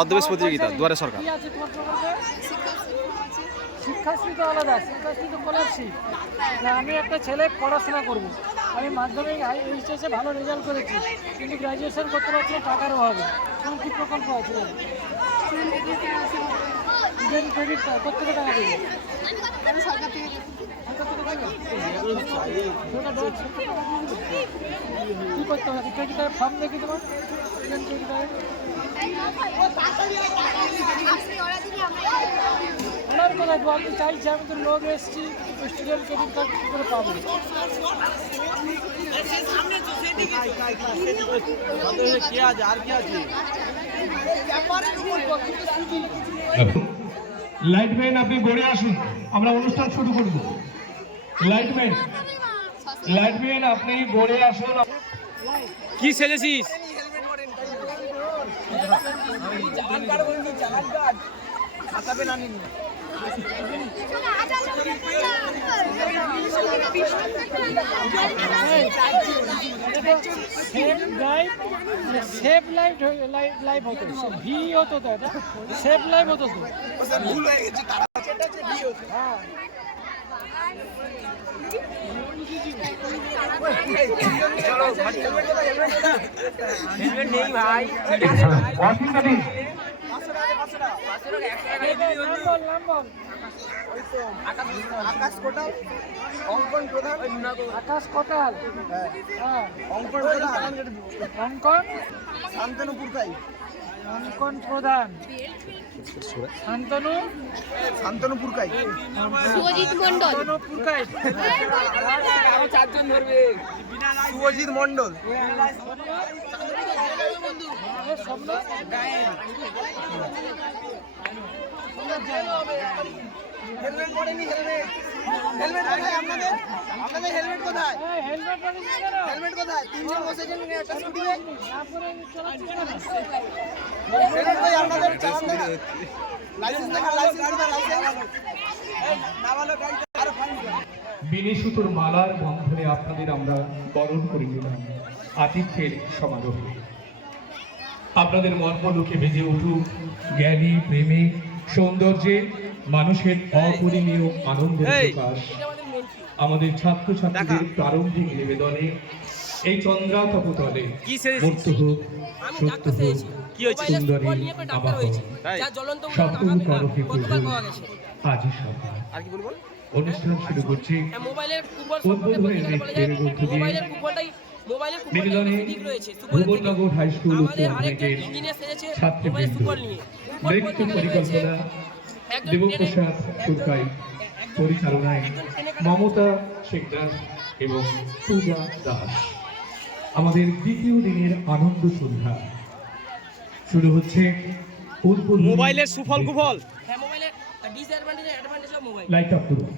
ছদ্মবেশ প্রতিযোগিতা দুয়ারে সরকার। শিক্ষাশ্রী তো আলাদা, শিক্ষাশ্রী তো স্কলারশিপ। আমি একটা ছেলে পড়াশোনা করব, আমি মাধ্যমিক এইচএসে ভালো রেজাল্ট করেছি, কিন্তু গ্র্যাজুয়েশন করতে পারছি না টাকার অভাবে। কোন কী প্রকল্প আছে? ক্রেডিট কার্ড কত থেকে টাকা দেবে? কী করতে হবে? ক্রেডিট কার্ডের ফর্ম দেখি তোমার ক্রেডিট কার্ড ওনার কোথায় আমি চাইছি, আমি তো লোক এসেছি, স্টুডেন্ট ক্রেডিট কার্ড কী করে পাবো? লাইটম্যান আপনি গড়ে আসুন, আমরা অনুষ্ঠান শুরু করব। লাইটম্যান আপনি গড়ে আসুন। কি সেজেছিস? সেভ লাইভ হতো, ভি হতো তো, এটা সেভ লাইভ হতো তো। হ্যাঁ আকাশ কোটাল, অঙ্কন প্রধান, শান্তনু পুরকাই, সুজিত মন্ডল, সুজিত মন্ডল, হেলমেট পরেনি, হেলমেট কোথায় আপনাদের? আপনাদের হেলমেট কোথায়? হেলমেট কোথায়? তিনজন বসেছেন একটা স্কুটিতে, হেলমেট কোথায় আপনাদের? চালান দেখা, লাইসেন্স দেখা, লাইসেন্স কোথায়? লাইসেন্স না ভালো গাড়ি আরো ফাইন। বিনি সুতোর মালার বন্ধনে আপনাদের আমরা বরণ করে নিলাম আতিথ্যের সমারোহে। আপনাদের মর্মলোকে বেজে উঠুক জ্ঞানী, প্রেমে, সৌন্দর্যে মানুষের অপরিমেয় আনন্দের প্রকাশ। আমাদের ছাত্রছাত্রীদের প্রারম্ভিক নিবেদনে এই চন্দ্রাতপতলে মূর্ত হোক, সত্য হোক, সুন্দরী আবাহন, সপ্তম করকে প্রভু আজই সভা। অনুষ্ঠান শুরু করছি উদ্বোধনের নৃত্যের মধ্য দিয়ে। নিবেদনে ভুবননগর হাই স্কুল উচ্চ মাধ্যমিকের ছাত্রবৃন্দ, নৃত্য পরিকল্পনা দেবপ্রসাদ পুরকাই, পরিচালনায় মমতা শেখদার এবং পূজা দাস। আমাদের দ্বিতীয় দিনের আনন্দ সন্ধ্যা শুরু হচ্ছে। মোবাইলের সুফল কুফল, লাইট অফ করুন।